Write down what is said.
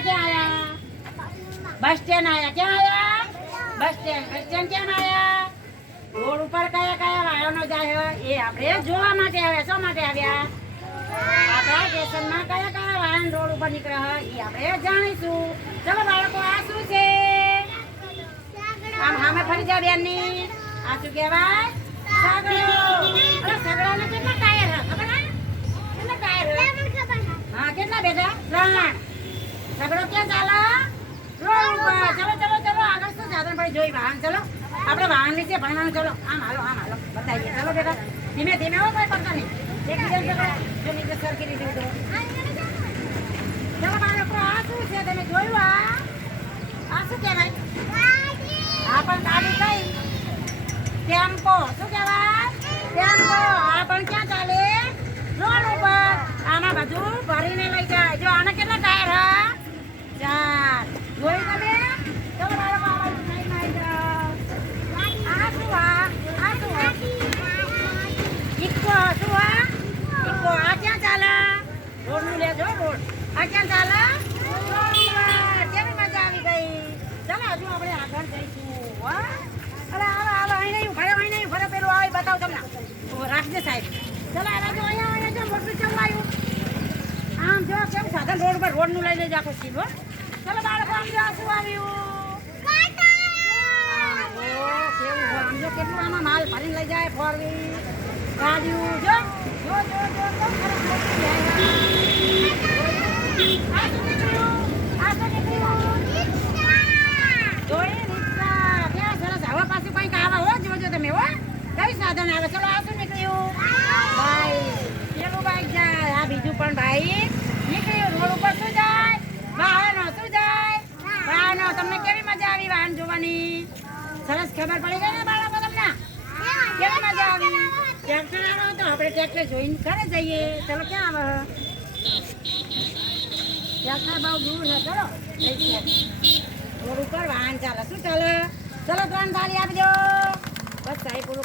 આપણે ક્યાં આયા? બસ સ્ટેન્ડ આયા. ક્યાં આયા? Bus stand. કેમ આયા? રોડ ઉપર કયા કયા વાહનો જાય એ આપણે જોવા માટે આવ્યા. શા માટે આવ્યા? આપણા સ્ટેશનમાં કયા કયા વાહન રોડ ઉપર નીકળે એ આપણે જાણીશું. ચલો બાળકો, આ શું છે? આમ હામે ફરી જા બેનની. આ શું કહેવાય? સગડો. સગડાને કેટલા ટાયર ખબર હા, કેટલા બેટા? ત્રણ. સગડો ક્યાં ચાલે? રોડ ઉપર ચલો ચલો ચલો. આગળ શું સાધન ભાઈ જોઈ વાહન. ચલો. આપણે વાહન વિશે ભણવાનું. ચલો. આમ હાલો આમ હાલો. બતાવીએ. ચલો બેટા. ધીમે ધીમે હો કોઈ પડતો નહીં. એકબીજાને પકડો. જો નીચે સરખી રીતે. ચલો બાળકો આ શું છે? તમે જોયું આ? આ શું કહેવાય? આ પણ ગાડી કઈ ટેમ્પો. શું કહેવાય ટેમ્પો આ પણ ક્યાં ચાલે રોડ ઉપર આમાં બધું ભરીને લઈ જાય જો આના કેટલા ટાયર હા ચાર જોઈ તમે ચલો બાળકો આ બાજુ સાઈડમાં આવી જાઓ. આ શું આ આ શું આ ઇક્કો શું આ ઇક્કો આ ક્યાં ચાલે રોડનું લેજો ક્યાં ચાલે? કેવી મજા આવી ગઈ? ચાલો હજુ આપણે આગળ જઈશું હો. અરે આવો આવો અહીં નહીં ઊભા રહો, અહીં નહીં ઊભા રહો. પેલું આવે બતાવો તમને. રાખજે સાહેબ. ચાલો આ જો અહીંયા અહીંયા જો મોટું ચલાવ્યું આમ જો કેવું સાધન રોડ પર રોડનું લઈ લેજો આખું સીધો. ચાલો બાળકો આમ જો શું આવ્યું? આમ જો કેટલું આમાં માલ ભરીને લઈ જાય ફોર વ્હીલ ગાડીઓ જો. જો જો જો જો સરસ મોટી જાય. આ શું નીકળ્યું? આ શું નીકળ્યું? જોઈ રિક્ષા. ક્યાં સરસ. હવે પાછું કંઈક આવે હો, જોજો તમે હો. કયું સાધન આવે? ચલો, આ શું નીકળ્યું? બાઈક. પેલું બાઈક જાય. આ બીજું પણ બાઈક નીકળ્યું. રોડ ઉપર શું જાય? વાહનો. શું જાય? વાહનો. તમને કેવી મજા જોવાની? સરસ ખબર પડી ગઈ ને બાળકો તમને? કેમ મજા આવી? ટ્રેક્ટર આવે તો આપણે ટ્રેક્ટર જોઈને ઘરે જઈએ. ચલો, ક્યાં આવે? ટ્રેક્ટર બહુ દૂર છે. ચલો. રોડ ઉપર વાહન ચાલે શું ચાલે ચલો ત્રણ થાળી આપજો બસ સાહેબ પૂરું